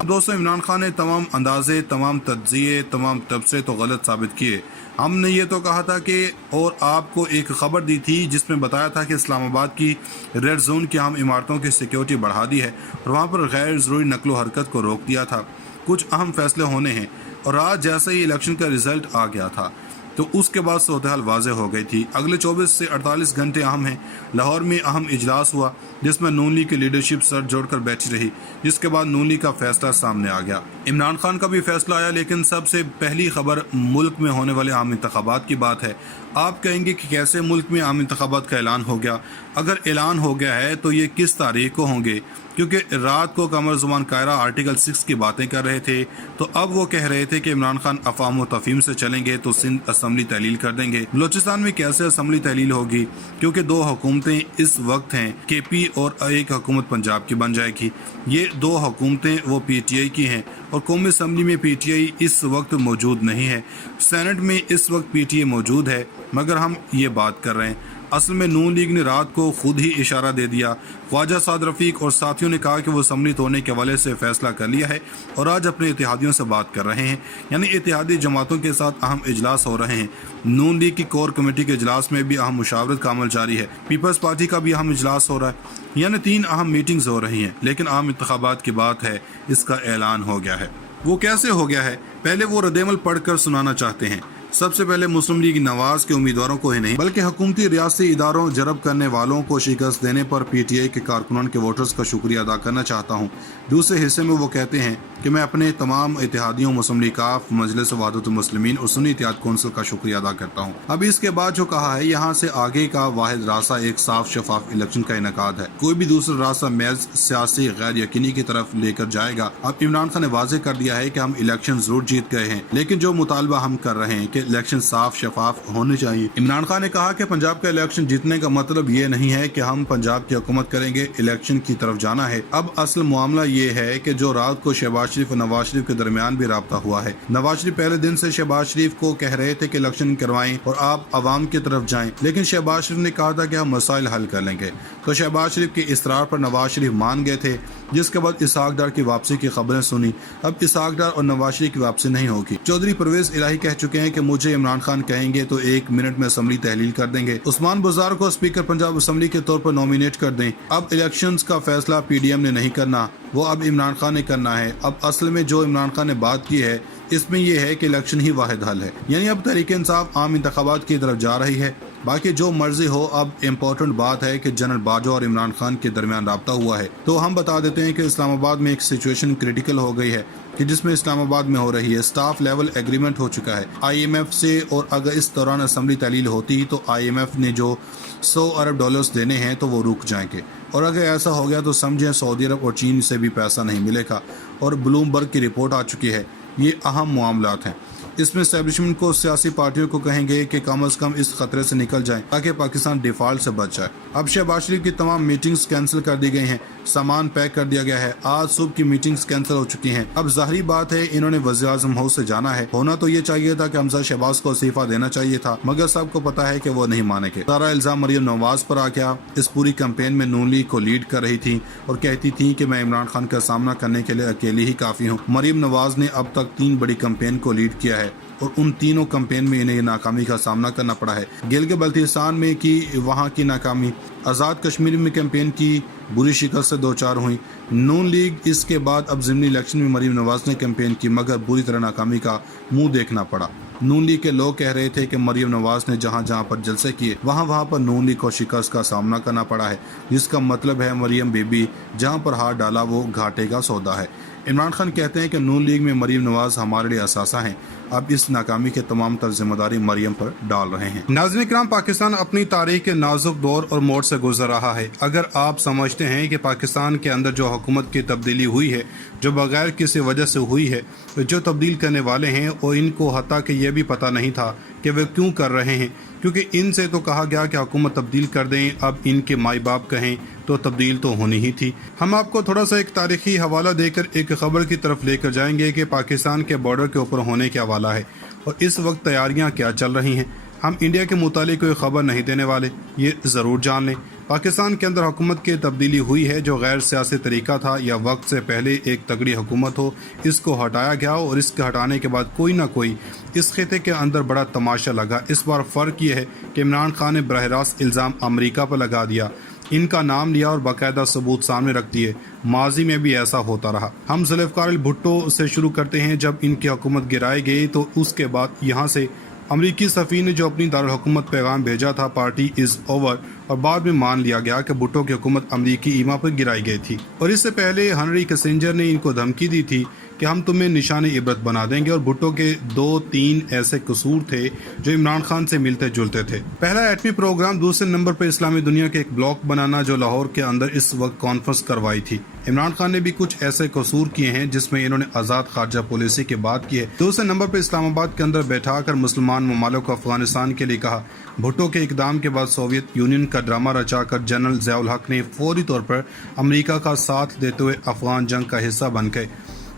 दोस्तों, इमरान खान ने तमाम अंदाजे, तमाम तज्जिए, तमाम तबसरे तो गलत साबित किए। हमने ये तो कहा था कि और आपको एक खबर दी थी जिसमें बताया था कि इस्लामाबाद की रेड जोन की हम इमारतों की सिक्योरिटी बढ़ा दी है और वहाँ पर गैर ज़रूरी नकलो हरकत को रोक दिया था। कुछ अहम फैसले होने हैं और आज जैसे ही इलेक्शन का रिजल्ट आ गया था तो उसके बाद सूरत हाल वाज़ेह हो गई थी। अगले 24 से 48 घंटे अहम हैं। लाहौर में अहम इजलास हुआ जिसमें नून लीग की लीडरशिप सर जोड़कर बैठी रही, जिसके बाद नून लीग का फैसला सामने आ गया। इमरान खान का भी फैसला आया, लेकिन सबसे पहली खबर मुल्क में होने वाले आम इंतखाबात की बात है। आप कहेंगे कि कैसे मुल्क में आम इंतखाबात का ऐलान हो गया? अगर ऐलान हो गया है तो ये किस तारीख को होंगे? क्योंकि रात को कमर जुमान कायरा आर्टिकल 6 की बातें कर रहे थे, तो अब वो कह रहे थे कि इमरान खान अफवाम व तफहीम से चलेंगे तो सिंध असम्बली तहलील कर देंगे। बलूचिस्तान में कैसे असम्बली तहलील होगी? क्योंकि दो हुकूमतें इस वक्त हैं, KP और एक हुकूमत पंजाब की बन जाएगी। ये दो हुकूमतें वो PTI की हैं और कौमी असम्बली में PTI इस वक्त मौजूद नहीं है। सेनेट में इस वक्त PTI मौजूद है, मगर हम ये बात कर रहे हैं। असल में नून लीग ने रात को खुद ही इशारा दे दिया। ख्वाजा साद रफीक और साथियों ने कहा कि वो असम्बली तोड़ने के हवाले से फैसला कर लिया है और आज अपने इत्तेहादियों से बात कर रहे हैं, यानी इत्तेहादी जमातों के साथ अहम इजलास हो रहे हैं। नून लीग की कोर कमेटी के इजलास में भी अहम मुशावरत का अमल जारी है। पीपल्स पार्टी का भी अहम इजलास हो रहा है, यानी 3 अहम मीटिंग्स हो रही हैं। लेकिन आम इंतखाबात की बात है, इसका ऐलान हो गया है। वो कैसे हो गया है? पहले वो रद्द-ए-अमल पढ़कर सुनाना चाहते हैं। सबसे पहले मुस्लिम लीग नवाज के उम्मीदवारों को ही नहीं बल्कि हुकूमती रियासती इदारों जरब करने वालों को शिकस्त देने पर PTI के कारकुनान के वोटर्स का शुक्रिया अदा करना चाहता हूँ। दूसरे हिस्से में वो कहते हैं कि मैं अपने तमाम इत्तेहादियों मुस्लिम लीग काफ, मजलिस वहदतुल मुस्लिमीन और सुन्नी इत्तेहाद कौंसिल का शुक्रिया अदा करता हूँ। अब इसके बाद जो कहा है, यहाँ से आगे का वाहिद रास्ता एक साफ शफाफ इलेक्शन का इनेकाद है। कोई भी दूसरा रास्ता महज सियासी गैर यकीनी की तरफ लेकर जाएगा। अब इमरान खान ने वाजे कर दिया है कि हम इलेक्शन जरूर जीत गए हैं, लेकिन जो मुतालबा हम कर रहे हैं कि इलेक्शन साफ शफाफ होने चाहिए। इमरान खान ने कहा कि पंजाब का इलेक्शन जीतने का मतलब ये नहीं है कि हम पंजाब की हुकूमत करेंगे, इलेक्शन की तरफ जाना है। अब असल मामला ये है कि जो रात को शहबाज शरीफ और नवाज शरीफ के दरमियान भी राब्ता हुआ है। नवाज शरीफ पहले दिन से शहबाज शरीफ को कह रहे थे कि इलेक्शन करवाएं और आप अवाम की तरफ जाएं, लेकिन शहबाज शरीफ ने कहा था कि हम मसाइल हल कर लेंगे। तो शहबाज शरीफ के इसरार पर नवाज शरीफ मान गए थे, जिसके बाद इसहाक डार की वापसी की खबरें सुनी। अब इसहाक डार और नवाज शरीफ की वापसी नहीं होगी। चौधरी परवेज इलाही कह चुके हैं कि मुझे इमरान खान कहेंगे तो 1 मिनट में असम्बली तहलील कर देंगे। उस्मान बुज़दार को स्पीकर पंजाब असम्बली के तौर पर नॉमिनेट कर दें। अब इलेक्शंस का फैसला PDM ने नहीं करना, वो अब इमरान खान ने करना है। अब असल में जो इमरान खान ने बात की है इसमें यह है कि इलेक्शन ही वाहिद हल है, यानी अब तहरीक इंसाफ आम इंतखाबात की तरफ जा रही है। बाकी जो मर्जी हो, अब इम्पोर्टेंट बात है कि जनरल बाजवा और इमरान खान के दरमियान राब्ता हुआ है। तो हम बता देते हैं कि इस्लामाबाद में एक सिचुएशन क्रिटिकल हो गई है कि जिसमें इस्लामाबाद में हो रही है। स्टाफ लेवल एग्रीमेंट हो चुका है IMF से, और अगर इस दौरान असम्बली तहलील होती तो IMF ने जो $100 अरब देने हैं तो वो रुक जाएंगे, और अगर ऐसा हो गया तो समझें सऊदी अरब और चीन से भी पैसा नहीं मिलेगा। और ब्लूमबर्ग की रिपोर्ट आ चुकी है। ये अहम मामलात हैं। इसमें एस्टेब्लिशमेंट को, सियासी पार्टियों को कहेंगे कि कम अज़ कम इस खतरे से निकल जाएं ताकि पाकिस्तान डिफॉल्ट से बच जाए। अब शहबाज शरीफ की तमाम मीटिंग्स कैंसिल कर दी गई हैं, सामान पैक कर दिया गया है। आज सुबह की मीटिंग्स कैंसिल हो चुकी हैं। अब ज़ाहिरी बात है इन्होंने वज़ीर आज़म हाउस से जाना है। होना तो ये चाहिए था कि हमजा शहबाज को इस्तीफा देना चाहिए था, मगर सबको पता है कि वो नहीं मानेंगे। सारा इल्ज़ाम मरियम नवाज पर आ गया। इस पूरी कैंपेन में नून लीग को लीड कर रही थी और कहती थी कि मैं इमरान खान का सामना करने के लिए अकेली ही काफ़ी हूँ। मरियम नवाज ने अब तक 3 बड़ी कैंपेन को लीड किया है और उन तीनों कैंपेन में इन्हें नाकामी का सामना करना पड़ा है। गिलगित बल्तिस्तान में की वहाँ की नाकामी, आज़ाद कश्मीर में कैंपेन की बुरी शिकस्त से 2-4 हुई। नून लीग इसके बाद अब ज़िमनी इलेक्शन में मरीम नवाज ने कैंपेन की, मगर बुरी तरह नाकामी का मुंह देखना पड़ा। नून लीग के लोग कह रहे थे कि मरीम नवाज ने जहाँ जहाँ पर जलसे किए वहाँ पर नून लीग को शिकस्त का सामना करना पड़ा है, जिसका मतलब है मरीम बीबी जहाँ पर हाथ डाला वो घाटे का सौदा है। इमरान खान कहते हैं कि नून लीग में मरीम नवाज हमारे लिए असासा हैं। अब इस नाकामी के तमाम तर जिम्मेदारी मरियम पर डाल रहे हैं। नाज़रीन इकराम, पाकिस्तान अपनी तारीख के नाजुक दौर और मोड़ से गुजर रहा है। अगर आप समझते हैं कि पाकिस्तान के अंदर जो हुकूमत की तब्दीली हुई है, जो बगैर किसी वजह से हुई है, तो जो तब्दील करने वाले हैं और इनको हत्ता कि यह भी पता नहीं था कि वे क्यों कर रहे हैं, क्योंकि इनसे तो कहा गया कि हुकूमत तब्दील कर दें। अब इनके माई बाप कहें तो तब्दील तो होनी ही थी। हम आपको थोड़ा सा एक तारीखी हवाला देकर एक खबर की तरफ लेकर जाएंगे कि पाकिस्तान के बॉर्डर के ऊपर होने क्या वाला है और इस वक्त तैयारियां क्या चल रही हैं। हम इंडिया के मुतालिक कोई खबर नहीं देने वाले, ये ज़रूर जान लें। پاکستان کے اندر حکومت کی تبدیلی ہوئی ہے جو غیر سیاسی طریقہ تھا یا وقت سے پہلے ایک تگڑی حکومت ہو، اس کو ہٹایا گیا اور اس کے ہٹانے کے بعد کوئی نہ کوئی اس خطے کے اندر بڑا تماشا لگا۔ اس بار فرق یہ ہے کہ عمران خان نے براہ راست الزام امریکہ پر لگا دیا، ان کا نام لیا اور باقاعدہ ثبوت سامنے رکھ دیے۔ ماضی میں بھی ایسا ہوتا رہا۔ ہم ذوالفقار بھٹو سے شروع کرتے ہیں۔ جب ان کی حکومت گرائی گئی تو اس کے بعد یہاں سے امریکی سفیر نے جو اپنی دارالحکومت پیغام بھیجا تھا پارٹی از اوور، اور بعد میں مان لیا گیا کہ بھٹو کی حکومت امریکی ایما پر گرائی گئی تھی، اور اس سے پہلے ہنری کسنجر نے ان کو دھمکی دی تھی کہ ہم تمہیں نشان عبرت بنا دیں گے، اور بھٹو کے 2-3 ایسے قصور تھے جو عمران خان سے ملتے جلتے تھے۔ پہلا ایٹمی پروگرام، دوسرے نمبر پر اسلامی دنیا کے ایک بلاک بنانا جو لاہور کے اندر اس وقت کانفرنس کروائی تھی۔ عمران خان نے بھی کچھ ایسے قصور کیے ہیں جس میں انہوں نے آزاد خارجہ پالیسی کی بات کی ہے۔ دوسرے نمبر پر اسلام آباد کے اندر بیٹھا کر مسلمان ممالک کو افغانستان کے لیے کہا۔ بھٹو کے اقدام کے بعد سوویت یونین کا ڈرامہ رچا کر جنرل ضیاء الحق نے فوری طور پر امریکہ کا ساتھ دیتے ہوئے افغان جنگ کا حصہ بن گئے۔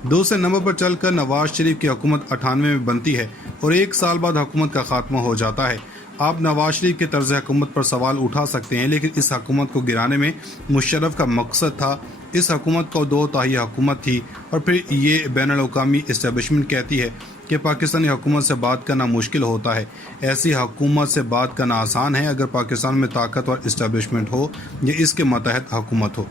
دوسرے نمبر پر چل کر نواز شریف کی حکومت 98 میں بنتی ہے اور 1 سال بعد حکومت کا خاتمہ ہو جاتا ہے۔ آپ نواز شریف کے طرز حکومت پر سوال اٹھا سکتے ہیں، لیکن اس حکومت کو گرانے میں مشرف کا مقصد تھا۔ اس حکومت کو 2 تہائی حکومت تھی، اور پھر یہ بین الاقوامی اسٹیبلشمنٹ کہتی ہے کہ پاکستانی حکومت سے بات کرنا مشکل ہوتا ہے۔ ایسی حکومت سے بات کرنا آسان ہے اگر پاکستان میں طاقتور اسٹیبلشمنٹ ہو یا اس کے ماتحت حکومت ہو۔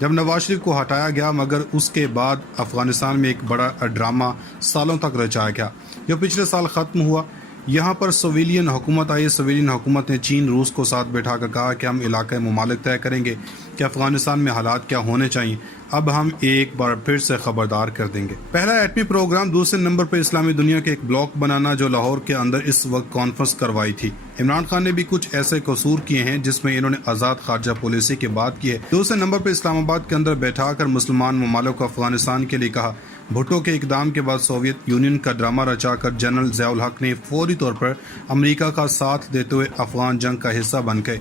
جب نواز شریف کو ہٹایا گیا مگر اس کے بعد افغانستان میں ایک بڑا ڈرامہ سالوں تک رچایا گیا جو پچھلے سال ختم ہوا۔ یہاں پر سویلین حکومت آئی۔ سویلین حکومت نے چین روس کو ساتھ بٹھا کر کہا کہ ہم علاقۂ ممالک طے کریں گے کہ افغانستان میں حالات کیا ہونے چاہیے، اب ہم ایک بار پھر سے خبردار کر دیں گے۔ پہلا ایٹمی پروگرام، دوسرے نمبر پر اسلامی دنیا کے ایک بلاک بنانا جو لاہور کے اندر اس وقت کانفرنس کروائی تھی۔ عمران خان نے بھی کچھ ایسے قصور کیے ہیں جس میں انہوں نے آزاد خارجہ پالیسی کی بات کی ہے۔ دوسرے نمبر پر اسلام آباد کے اندر بیٹھا کر مسلمان ممالک کو افغانستان کے لیے کہا۔ بھٹو کے اقدام کے بعد سوویت یونین کا ڈرامہ رچا کر جنرل ضیاء الحق نے فوری طور پر امریکہ کا ساتھ دیتے ہوئے افغان جنگ کا حصہ بن گئے۔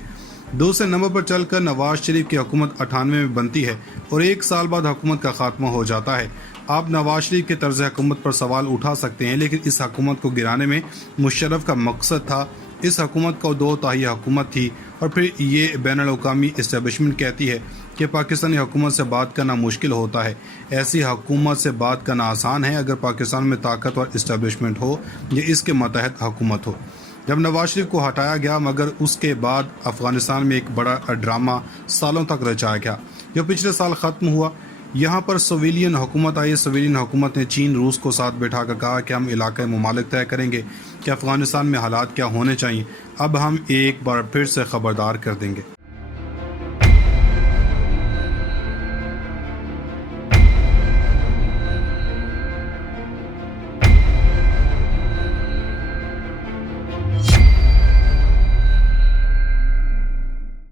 دوسرے نمبر پر چل کر نواز شریف کی حکومت 98 میں بنتی ہے اور 1 سال بعد حکومت کا خاتمہ ہو جاتا ہے۔ آپ نواز شریف کے طرز حکومت پر سوال اٹھا سکتے ہیں، لیکن اس حکومت کو گرانے میں مشرف کا مقصد تھا۔ اس حکومت کو 2 تہائی حکومت تھی، اور پھر یہ بین الاقوامی اسٹیبلشمنٹ کہتی ہے کہ پاکستانی حکومت سے بات کرنا مشکل ہوتا ہے۔ ایسی حکومت سے بات کرنا آسان ہے اگر پاکستان میں طاقتور اسٹیبلشمنٹ ہو یا اس کے ماتحت حکومت ہو۔ جب نواز شریف کو ہٹایا گیا مگر اس کے بعد افغانستان میں ایک بڑا ڈرامہ سالوں تک رچایا گیا جو پچھلے سال ختم ہوا۔ یہاں پر سویلین حکومت آئی۔ سویلین حکومت نے چین روس کو ساتھ بٹھا کر کہا کہ ہم علاقۂ ممالک طے کریں گے کہ افغانستان میں حالات کیا ہونے چاہیے، اب ہم ایک بار پھر سے خبردار کر دیں گے۔